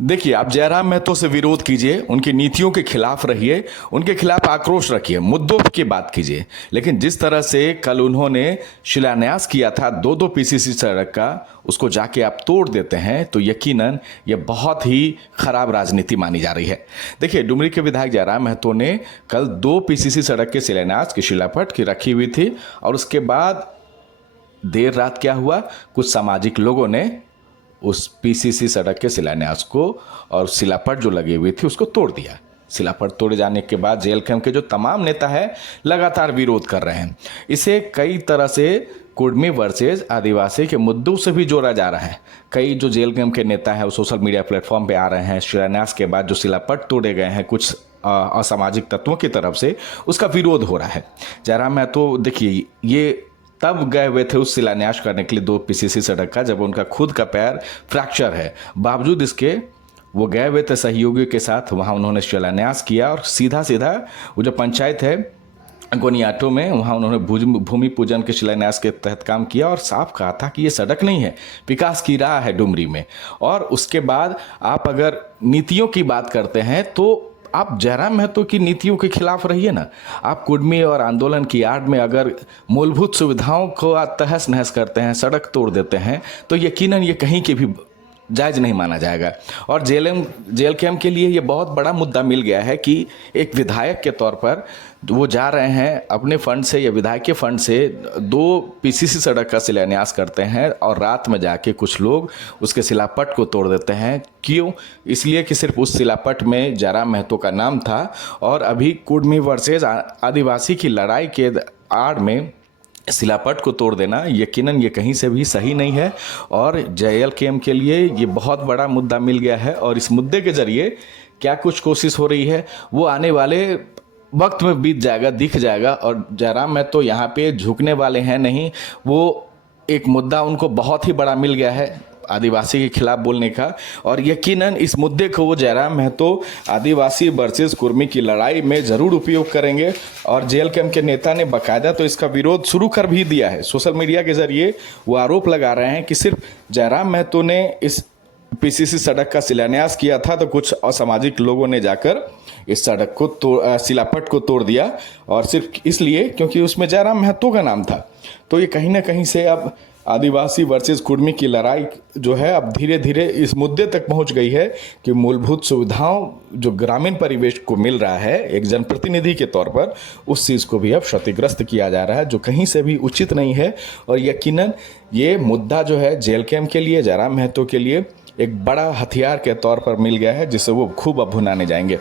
देखिए, आप जयराम महतो से विरोध कीजिए, उनकी नीतियों के खिलाफ रहिए, उनके खिलाफ आक्रोश रखिए, मुद्दों की बात कीजिए। लेकिन जिस तरह से कल उन्होंने शिलान्यास किया था दो दो पीसीसी सड़क का, उसको जाके आप तोड़ देते हैं, तो यकीनन ये बहुत ही खराब राजनीति मानी जा रही है। देखिए, डुमरी के विधायक जयराम महतो ने कल दो पीसीसी सड़क के शिलान्यास की शिलापट की रखी हुई थी, और उसके बाद देर रात क्या हुआ, कुछ सामाजिक लोगों ने उस पीसीसी सड़क के शिलान्यास को और शिलापट जो लगी हुई थी उसको तोड़ दिया। शिलापट तोड़े जाने के बाद जेएलकेएम के जो तमाम नेता हैं लगातार विरोध कर रहे हैं। इसे कई तरह से कुर्मी वर्सेज आदिवासी के मुद्दों से भी जोड़ा जा रहा है। कई जो जेएलकेएम के नेता हैं वो सोशल मीडिया प्लेटफॉर्म पे आ रहे हैं, शिलान्यास के बाद जो शिलापट तोड़े गए हैं कुछ असामाजिक तत्वों की तरफ से, उसका विरोध हो रहा है। जयराम महतो देखिए, ये तब गए हुए थे उस शिलान्यास करने के लिए दो पीसीसी सड़क का जब उनका खुद का पैर फ्रैक्चर है। बावजूद इसके वो गए हुए थे सहयोगियों के साथ, वहाँ उन्होंने शिलान्यास किया और सीधा सीधा वो जो पंचायत है गोनियाटो में, वहाँ उन्होंने भूमि पूजन के शिलान्यास के तहत काम किया और साफ कहा था कि ये सड़क नहीं है, विकास की राह है डुमरी में। और उसके बाद आप अगर नीतियों की बात करते हैं तो आप जयराम महतो की नीतियों के खिलाफ रहिए ना। आप कुर्मी और आंदोलन की आड़ में अगर मूलभूत सुविधाओं को आप तहस नहस करते हैं, सड़क तोड़ देते हैं, तो यकीनन ये कहीं के भी जायज़ नहीं माना जाएगा। और जेएलकेएम के लिए ये बहुत बड़ा मुद्दा मिल गया है कि एक विधायक के तौर पर वो जा रहे हैं अपने फंड से या विधायक के फंड से दो पीसीसी सड़क का शिलान्यास करते हैं और रात में जाके कुछ लोग उसके शिलापट को तोड़ देते हैं। क्यों? इसलिए कि सिर्फ उस शिलापट में जयराम महतो का नाम था, और अभी कुर्मी वर्सेज आदिवासी की लड़ाई के आड़ में शिलापट को तोड़ देना यकीनन ये कहीं से भी सही नहीं है। और जेएलकेएम के लिए ये बहुत बड़ा मुद्दा मिल गया है, और इस मुद्दे के जरिए क्या कुछ कोशिश हो रही है वो आने वाले वक्त में बीत जाएगा, दिख जाएगा। और जयराम महतो यहाँ पे झुकने वाले हैं नहीं। वो एक मुद्दा उनको बहुत ही बड़ा मिल गया है आदिवासी के खिलाफ बोलने का, और यकीनन इस मुद्दे को वो जयराम महतो आदिवासी वर्सेस कुर्मी की लड़ाई में ज़रूर उपयोग करेंगे। और जेएलकेएम के नेता ने बाकायदा तो इसका विरोध शुरू कर भी दिया है। सोशल मीडिया के जरिए वो आरोप लगा रहे हैं कि सिर्फ जयराम महतो ने इस पीसीसी सड़क का शिलान्यास किया था तो कुछ असामाजिक लोगों ने जाकर इस सड़क को शिलापट को तोड़ दिया, और सिर्फ इसलिए क्योंकि उसमें जयराम महतो का नाम था। तो ये कहीं ना कहीं से अब आदिवासी वर्सेस कुर्मी की लड़ाई जो है अब धीरे धीरे इस मुद्दे तक पहुंच गई है कि मूलभूत सुविधाओं जो ग्रामीण परिवेश को मिल रहा है एक जनप्रतिनिधि के तौर पर, उस चीज़ को भी अब क्षतिग्रस्त किया जा रहा है, जो कहीं से भी उचित नहीं है। और यकीनन ये मुद्दा जो है जेएलकेएम के लिए, जयराम महतो के लिए एक बड़ा हथियार के तौर पर मिल गया है, जिसे वो खूब अब भुनाने जाएंगे।